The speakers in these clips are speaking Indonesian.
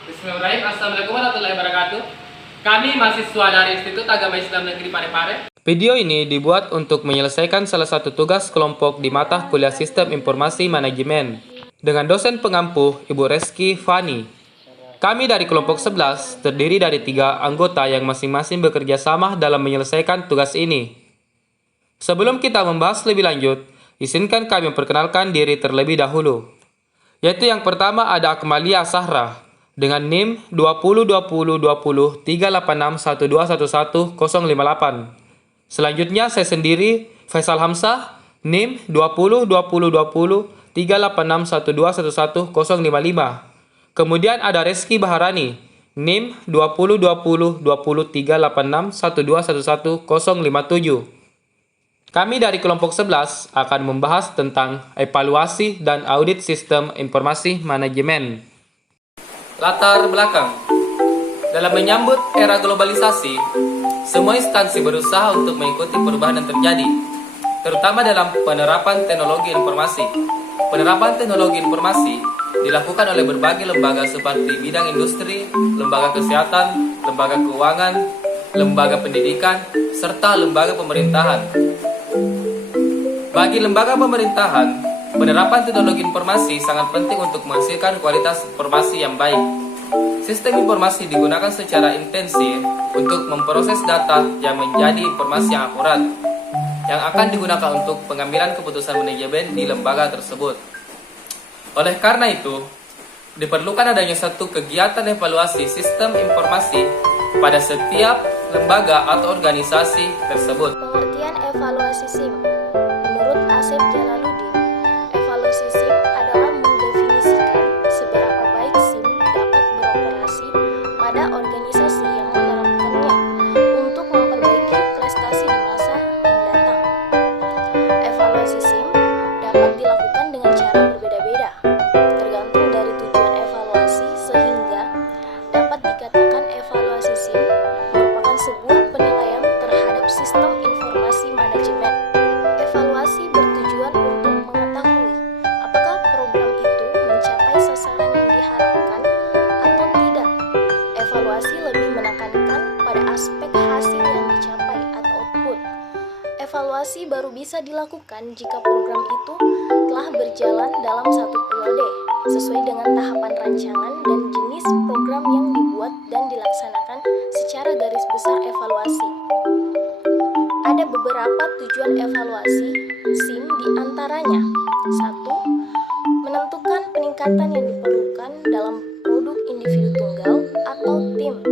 Bismillahirrahmanirrahim. Assalamualaikum warahmatullahi wabarakatuh. Kami mahasiswa dari Institut Agama Islam Negeri Parepare. Video ini dibuat untuk menyelesaikan salah satu tugas kelompok di mata kuliah Sistem Informasi Manajemen dengan dosen pengampu Ibu Reski Fani. Kami dari kelompok 11 terdiri dari 3 anggota yang masing-masing bekerja sama dalam menyelesaikan tugas ini. Sebelum kita membahas lebih lanjut, izinkan kami memperkenalkan diri terlebih dahulu. Yaitu yang pertama ada Akmalia Sahra dengan NIM 2020203861211058. Selanjutnya saya sendiri Faisal Hamzah NIM 2020203861211055. Kemudian ada Reski Baharani NIM 2020203861211057. Kami dari kelompok 11 akan membahas tentang evaluasi dan audit sistem informasi manajemen. Latar belakang. Dalam menyambut era globalisasi, semua instansi berusaha untuk mengikuti perubahan yang terjadi, terutama dalam penerapan teknologi informasi. Penerapan teknologi informasi dilakukan oleh berbagai lembaga seperti bidang industri, lembaga kesehatan, lembaga keuangan, lembaga pendidikan, serta lembaga pemerintahan. Bagi lembaga pemerintahan, penerapan teknologi informasi sangat penting untuk menghasilkan kualitas informasi yang baik. Sistem informasi digunakan secara intensif untuk memproses data yang menjadi informasi yang akurat, yang akan digunakan untuk pengambilan keputusan manajemen di lembaga tersebut. Oleh karena itu, diperlukan adanya satu kegiatan evaluasi sistem informasi pada setiap lembaga atau organisasi tersebut. Pengertian evaluasi SIM. Menurut Asep Jalaluddin, evaluasi SIM adalah mendefinisikan seberapa baik SIM dapat beroperasi pada organisasi yang menerapkannya untuk memperbaiki prestasi di masa mendatang. Evaluasi SIM dapat dilakukan dengan cara berbeda-beda, tergantung dari tujuan evaluasi, sehingga dapat dikatakan evaluasi SIM merupakan sebuah penilaian terhadap sistem informasi manajemen. Evaluasi bertujuan untuk mengetahui apakah program itu mencapai sasaran yang diharapkan atau tidak. Evaluasi lebih menekankan pada aspek hasil yang dicapai atau output. Evaluasi baru bisa dilakukan jika program itu telah berjalan dalam satu periode, sesuai dengan tahapan rancangan dan jenis program yang dibuat dan dilaksanakan secara garis besar evaluasi. Ada beberapa tujuan evaluasi SIM diantaranya: 1. Menentukan peningkatan yang diperlukan dalam produk individu tunggal atau tim.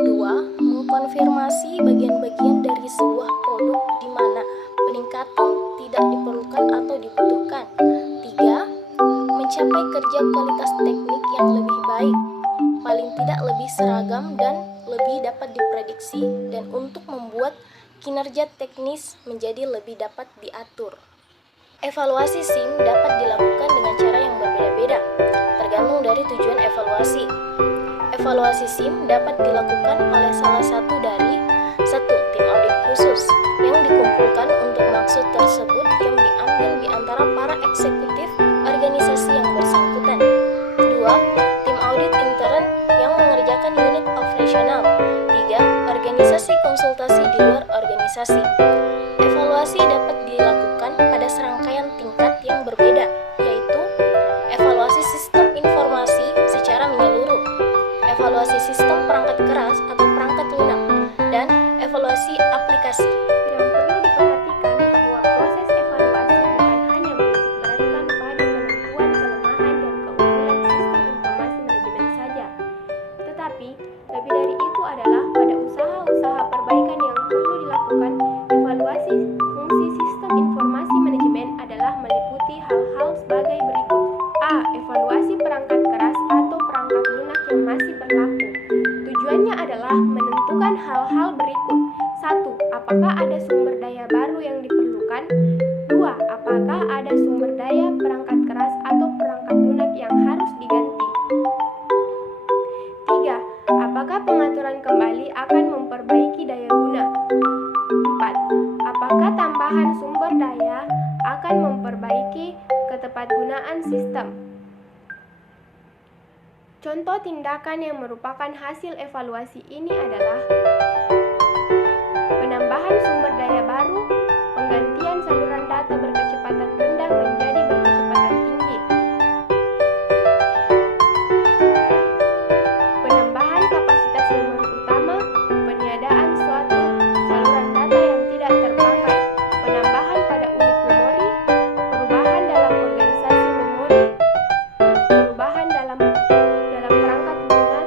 2. Mengkonfirmasi bagian-bagian dari sebuah produk di mana peningkatan tidak diperlukan atau dibutuhkan. 3. Mencapai kerja kualitas teknik yang lebih baik, paling tidak lebih seragam dan lebih dapat diprediksi, dan untuk membuat kinerja teknis menjadi lebih dapat diatur. Evaluasi SIM dapat dilakukan dengan cara yang berbeda-beda, tergantung dari tujuan evaluasi. Evaluasi SIM dapat dilakukan oleh salah satu dari 1. Tim audit khusus yang dikumpulkan untuk maksud tersebut yang diambil di antara para eksekutif organisasi yang bersangkutan. 2. Tim audit intern yang mengerjakan unit operasional. 3. Organisasi konsultasi di luar organisasi. Evaluasi dapat dilakukan pada serangkaian tingkat yang berbeda, yaitu evaluasi sistem informasi secara menyeluruh, evaluasi sistem perangkat keras atau perangkat lunak, dan evaluasi aplikasi. Yang perlu diperhatikan bahwa proses evaluasi bukan hanya menitikberatkan pada penentuan kelemahan dan keunggulan sistem informasi manajemen saja, tetapi lebih dari itu adalah pada usaha-usaha perbaikan yang perlu dilakukan. Evaluasi fungsi sistem informasi manajemen adalah meliputi hal-hal sebagai berikut. A. Evaluasi perangkat keras atau perangkat lunak yang masih berlaku. Tujuannya adalah menentukan hal-hal berikut. 1. Apakah ada sumber daya baru yang diperlukan? 2. Apakah ada sumber daya perangkat keras atau perangkat lunak yang harus diganti? 3. Apakah pengaturan kembali akan memperbaiki daya guna? 4. Apakah tambahan sumber daya akan memperbaiki ketepatgunaan sistem? Contoh tindakan yang merupakan hasil evaluasi ini adalah penambahan sumber daya baru, penggantian saluran data berkecepatan rendah menjadi berkecepatan tinggi, penambahan kapasitas memori utama, peniadaan suatu saluran data yang tidak terpakai, penambahan pada unit memori, perubahan dalam organisasi memori, perubahan dalam perangkat lunak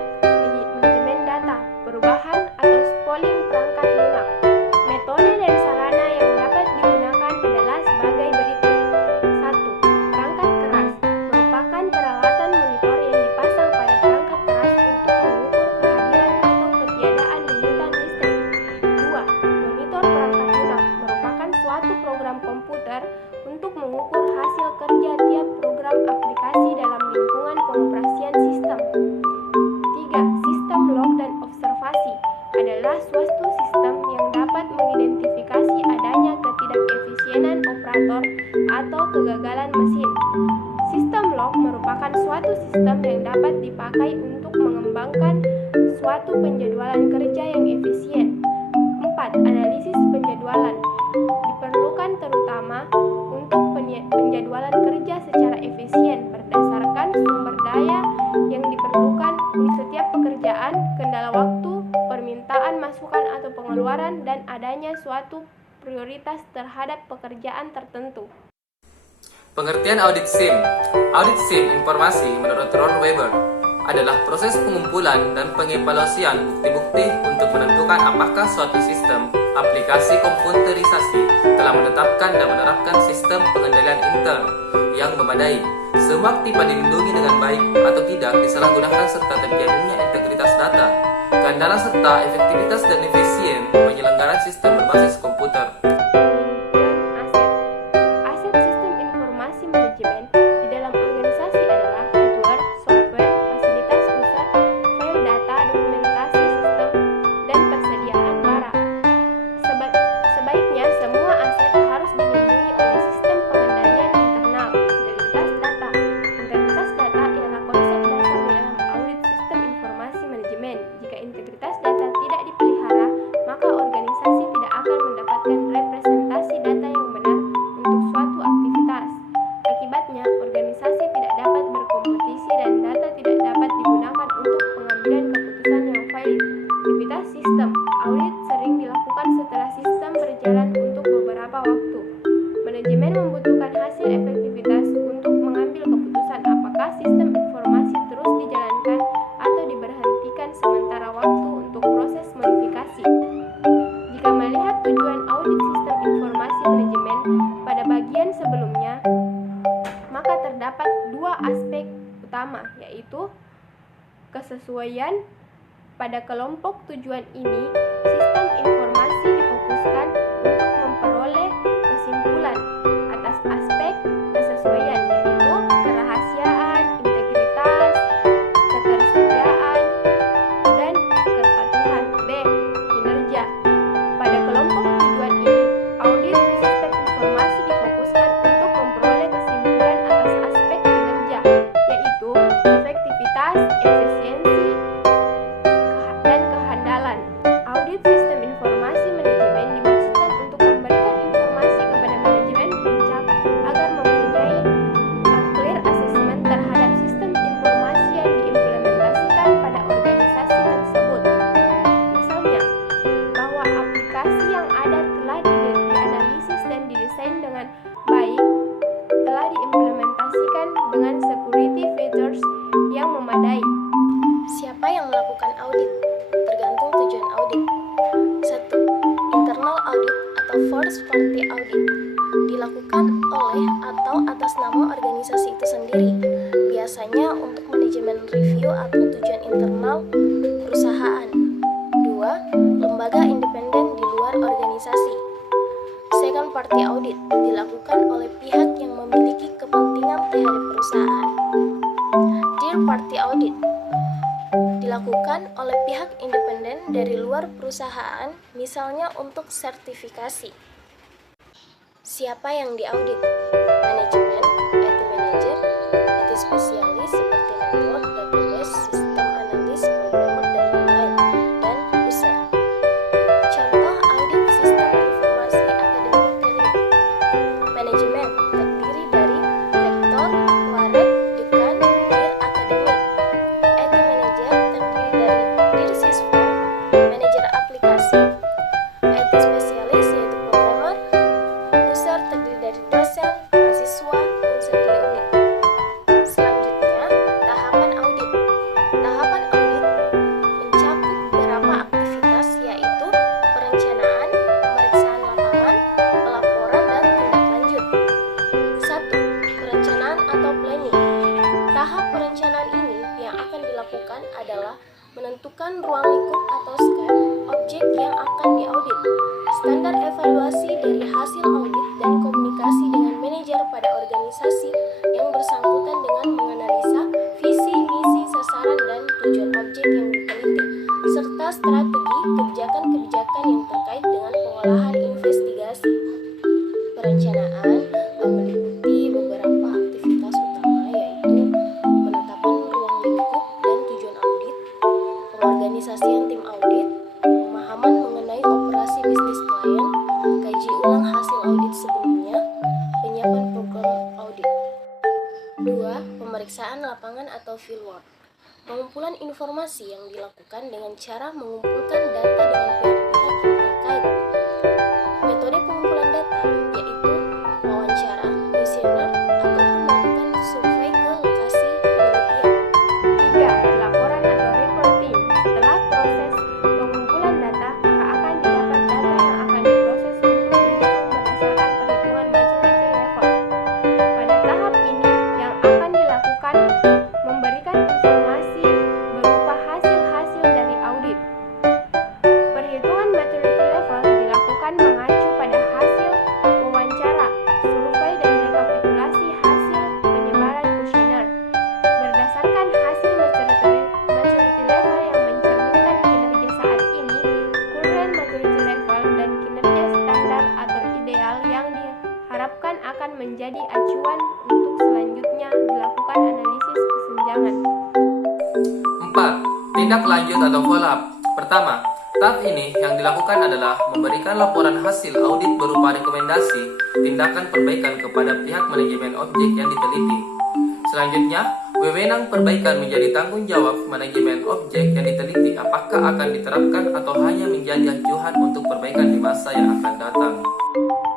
manajemen data, perubahan atau spooling perangkat lunak. Metode dan sarana yang dapat digunakan adalah sebagai berikut. 1. Perangkat keras merupakan peralatan monitor yang dipasang pada perangkat keras untuk mengukur kehadiran atau ketiadaan denyutan listrik. 2. Monitor perangkat lunak merupakan suatu program komputer untuk mengukur hasil kerja tiap program aplikasi dalam lingkungan pengoperasian sistem. 3. Sistem log dan observasi adalah suatu sistem yang dapat mengidentifikasi adanya ketidakefisienan operator atau kegagalan mesin. Sistem log merupakan suatu sistem yang dapat dipakai untuk mengembangkan suatu penjadwalan kerja yang efisien. 4. Analisis penjadwalan diperlukan terutama untuk penjadwalan kerja secara efisien berdasarkan sumber daya yang diperlukan untuk setiap pekerjaan, kendala waktu, permintaan masukan atau pengeluaran, dan adanya suatu prioritas terhadap pekerjaan tertentu. Pengertian audit SIM. Audit SIM informasi menurut Ron Weber adalah proses pengumpulan dan pengevaluasian bukti-bukti untuk menentukan apakah suatu sistem aplikasi komputerisasi telah menetapkan dan menerapkan sistem pengendalian intern yang memadai, sewaktu dilindungi dengan baik atau tidak disalahgunakan serta terjadinya integritas data, keandalan serta efektivitas dan efisien penyelenggaraan sistem berbasis komputer. Aset sistem informasi manajemen di dalam organisasi adalah hardware, software, fasilitas pusat, file data, dokumentasi sistem, dan persediaan barang. Sebaiknya semua aset harus dilindungi oleh sistem pengendalian internal. Integritas data. Integritas data ialah konsep dasar di dalam audit sistem informasi manajemen. Jika integritas data tidak dipelihara, maka organisasi tidak akan mendapatkan representasi data yang benar untuk suatu aktivitas. Akibatnya, organisasi tidak dapat berkompetisi dan data tidak dapat digunakan untuk pengambilan keputusan yang valid. Aktivitas sistem audit sering dilakukan setelah sistem berjalan untuk beberapa waktu. Manajemen membutuhkan hasil efektivitas untuk mengambil keputusan apakah sistem informasi terus dijalankan atau diberhentikan sementara waktu untuk proses modifikasi. Jika melihat tujuan audit sistem informasi manajemen pada bagian sebelumnya, maka terdapat dua aspek utama, yaitu kesesuaian. Pada kelompok tujuan ini, sistem informasi difokuskan untuk memperoleh kesimpulan atas aspek kesesuaian, yaitu kerahasiaan, integritas, ketersediaan, dan kepatuhan. B. Kinerja. Pada kelompok tujuan ini, audit sistem informasi difokuskan untuk memperoleh kesimpulan atas aspek kinerja, yaitu efektivitas, efisiensi, dan kehandalan. Audit sistem informasi manajemen dimaksudkan untuk memberikan informasi kepada manajemen puncak agar mempunyai clear assessment terhadap sistem informasi yang diimplementasikan pada organisasi tersebut. Misalnya, bahwa aplikasi yang ada telah dianalisis dan didesain dengan baik, telah diimplementasikan dengan security features yang memadai. Siapa yang melakukan audit? Tergantung tujuan audit. 1. Internal audit atau first party audit dilakukan oleh atau atas nama organisasi itu sendiri, biasanya untuk manajemen review atau tujuan internal perusahaan. 2. Lembaga independen di luar organisasi. Second party audit dilakukan oleh pihak yang memiliki kepentingan terhadap perusahaan. Third party audit dilakukan oleh pihak independen dari luar perusahaan, misalnya untuk sertifikasi. Siapa yang diaudit? Manajemen, IT manager, IT spesialis seperti network, database, adalah menentukan ruang lingkup atau scope objek yang akan diaudit, standar evaluasi dari hasil audit, dan komunikasi dengan manajer pada organisasi yang bersangkutan dengan menganalisa visi, misi, sasaran, dan tujuan objek yang diteliti, serta strategi kebijakan-kebijakan yang terkait dengan pengolahan investigasi. Perencanaan meliputi beberapa aktivitas utama, yaitu penetapan ruang lingkup dan tujuan audit, pengorganisasian tim audit, pemahaman mengenai operasi bisnis klien, kaji ulang hasil audit sebelumnya, penyiapan program audit. 2. Pemeriksaan lapangan atau fieldwork. Pengumpulan informasi yang dilakukan dengan cara mengumpulkan data dengan pihak-pihak yang terkait. Metode pengumpulan data yaitu wawancara, kuesioner, ataupun melakukan survei ke lokasi penelitian. 3. Laporan atau reporting. Setelah proses pengumpulan data, maka akan didapat data yang akan diproses untuk dihitung berdasarkan perhitungan maturity level. Pada tahap ini, yang akan dilakukan memberikan informasi berupa hasil-hasil dari audit. Perhitungan maturity level dilakukan mengacu pada hasil wawancara, survei, dan rekapitulasi hasil penyebaran kuesioner. Berdasarkan hasil maturity level yang mencerminkan kinerja saat ini, current maturity level, dan kinerja standar atau ideal yang diharapkan akan menjadi acuan untuk selanjutnya dilakukan analisis kesenjangan. 4. Tindak lanjut atau follow-up. Pertama, tahap ini yang dilakukan adalah memberikan laporan hasil audit berupa rekomendasi tindakan perbaikan kepada pihak manajemen objek yang diteliti. Selanjutnya, wewenang perbaikan menjadi tanggung jawab manajemen objek yang diteliti apakah akan diterapkan atau hanya menjadi acuan untuk perbaikan di masa yang akan datang.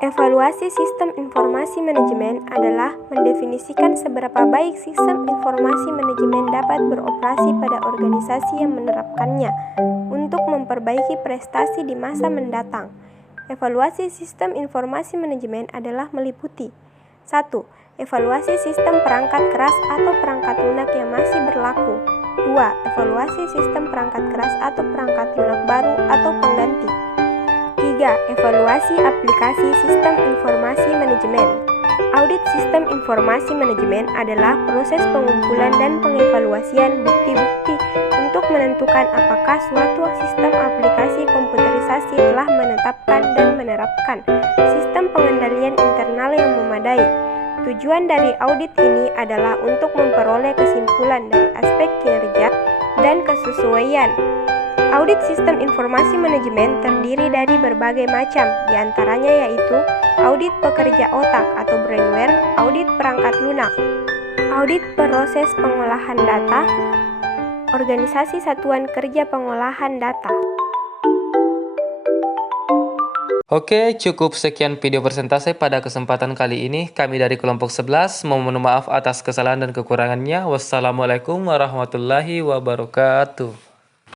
Evaluasi sistem informasi manajemen adalah mendefinisikan seberapa baik sistem informasi manajemen dapat beroperasi pada organisasi yang menerapkannya untuk memperbaiki prestasi di masa mendatang. Evaluasi sistem informasi manajemen adalah meliputi 1. Evaluasi sistem perangkat keras atau perangkat lunak yang masih berlaku. 2. Evaluasi sistem perangkat keras atau perangkat lunak baru atau pengganti. 3. Evaluasi aplikasi sistem informasi manajemen. Audit sistem informasi manajemen adalah proses pengumpulan dan pengevaluasian bukti-bukti untuk menentukan apakah suatu sistem aplikasi komputerisasi telah menetapkan dan menerapkan sistem pengendalian internal yang memadai. Tujuan dari audit ini adalah untuk memperoleh kesimpulan dari aspek kinerja dan kesesuaian. Audit sistem informasi manajemen terdiri dari berbagai macam, diantaranya yaitu audit pekerja otak atau brainware, audit perangkat lunak, audit proses pengolahan data, organisasi satuan kerja pengolahan data. Oke, cukup sekian video presentasi pada kesempatan kali ini. Kami dari kelompok 11 memohon maaf atas kesalahan dan kekurangannya. Wassalamualaikum warahmatullahi wabarakatuh.